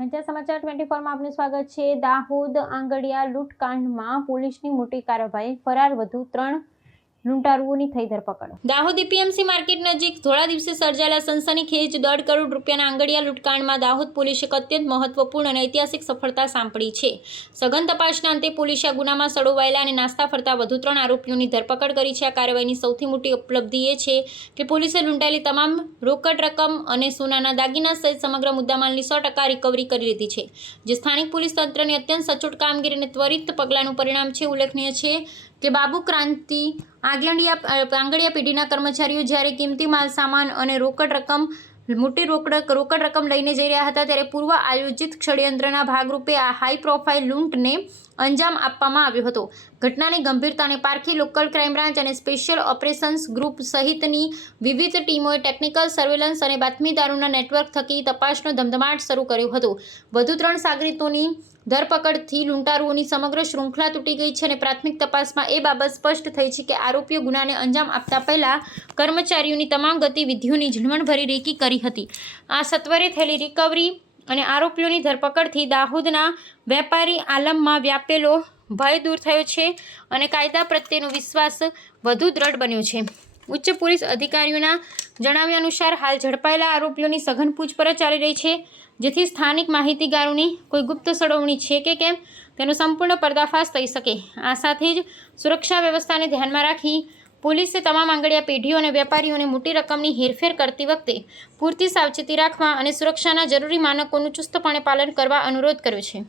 પંચાયત સમાચાર 24 માં આપનું સ્વાગત છે। દાહોદ આંગડિયા લૂંટકાંડમાં પોલીસની મોટી કાર્યવાહી, ફરાર વધુ 3 લૂંટારુઓની થઈ ધરપકડ। દાહોદ એપીએમસી માર્કેટ નજીક ધોળા દિવસે સર્જાયેલા સનસનીખેજ 1.5 કરોડ રૂપિયાના આંગડિયા લૂંટકાંડમાં દાહોદ પોલીસે એક અત્યંત મહત્વપૂર્ણ અને ઐતિહાસિક સફળતા સાંપડી છે। સઘન તપાસના અંતે પોલીસે આ ગુનામાં સડોવાયેલા અને નાસ્તા ફરતા વધુ 3 આરોપીઓની ધરપકડ કરી છે। આ કાર્યવાહીની સૌથી મોટી ઉપલબ્ધિ એ છે કે પોલીસે લૂંટાયેલી તમામ રોકડ રકમ અને સોનાના દાગીના સહિત સમગ્ર મુદ્દામાલની 100% રિકવરી કરી લીધી છે, જે સ્થાનિક પોલીસ તંત્રની અત્યંત સચોટ કામગીરી અને ત્વરિત પગલાંનું પરિણામ છે। ઉલ્લેખનીય છે કે બાબુ ક્રાંતિ આંગડિયા પેઢીના કર્મચારીઓ જ્યારે કિંમતી માલ સામાન અને મોટી રોકડ રકમ લઈને જઈ રહ્યા હતા, ત્યારે પૂર્વ આયોજિત ષડયંત્રના ભાગરૂપે આ હાઈ પ્રોફાઇલ લૂંટને અંજામ આપવામાં આવ્યો હતો। ઘટનાની ગંભીરતાને પારખી લોકલ ક્રાઇમ બ્રાન્ચ અને સ્પેશિયલ ઓપરેશન્સ ગ્રુપ સહિતની વિવિધ ટીમોએ ટેકનિકલ સર્વેલન્સ અને બાતમીદારોના નેટવર્ક થકી તપાસનો ધમધમાટ શરૂ કર્યો હતો। વધુ 3 સાગરીતોની ધરપકડથી લૂંટારુઓની સમગ્ર શૃંખલા તૂટી ગઈ છે અને પ્રાથમિક તપાસમાં એ બાબત સ્પષ્ટ થઈ છે કે આરોપીઓ ગુનાને અંજામ આપતા પહેલા કર્મચારીઓની તમામ ગતિવિધિઓની ઝીણવટભરી રેકી કરી હતી। આ સત્વરે થયેલી રિકવરી અને આરોપીઓની ધરપકડથી દાહોદના વેપારી આલમમાં વ્યાપેલો ભય દૂર થયો છે અને કાયદા પ્રત્યેનો વિશ્વાસ વધુ દ્રઢ બન્યો છે। ઉચ્ચ પોલીસ અધિકારીઓના જણાવ્યા અનુસાર હાલ ઝડપાયેલા આરોપીઓની સઘન પૂછપરછ ચાલી રહી છે, જેથી સ્થાનિક માહિતીગારોની કોઈ ગુપ્ત સળવણી છે કે કેમ તેનો સંપૂર્ણ પર્દાફાશ થઈ શકે। આ સાથે જ સુરક્ષા વ્યવસ્થાને ધ્યાનમાં રાખી પોલીસે તમામ આંગડિયા પેઢીઓ અને વેપારીઓને મોટી રકમની હેરફેર કરતી વખતે પૂરતી સાવચેતી રાખવા અને સુરક્ષાના જરૂરી માનકોનું ચુસ્તપણે પાલન કરવા અનુરોધ કર્યો છે।